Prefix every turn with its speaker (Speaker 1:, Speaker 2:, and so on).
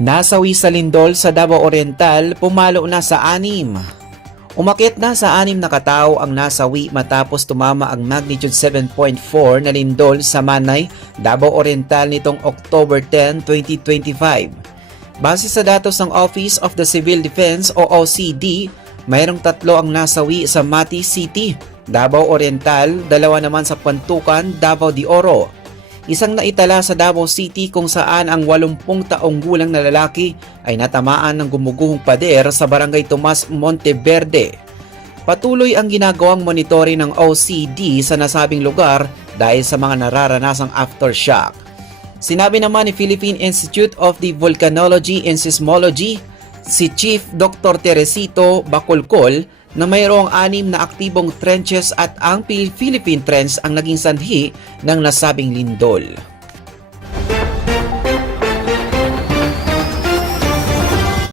Speaker 1: Nasawi sa lindol sa Davao Oriental, pumalo na sa anim. Umakit na sa anim na katao ang nasawi matapos tumama ang magnitude 7.4 na lindol sa Manay, Davao Oriental nitong October 10, 2025. Base sa datos ng Office of the Civil Defense o OCD, mayroong tatlo ang nasawi sa Mati City, Davao Oriental, dalawa naman sa Pantukan, Davao de Oro. Isang naitala sa Davao City kung saan ang 80 taong gulang na lalaki ay natamaan ng gumuguhong pader sa barangay Tomas Monteverde. Patuloy ang ginagawang monitoring ng OCD sa nasabing lugar dahil sa mga nararanasang aftershock. Sinabi naman ni Philippine Institute of the Volcanology and Seismology, si Chief Dr. Teresito Bacolcol na mayroong anim na aktibong trenches at ang Philippine Trench ang naging sanhi ng nasabing lindol.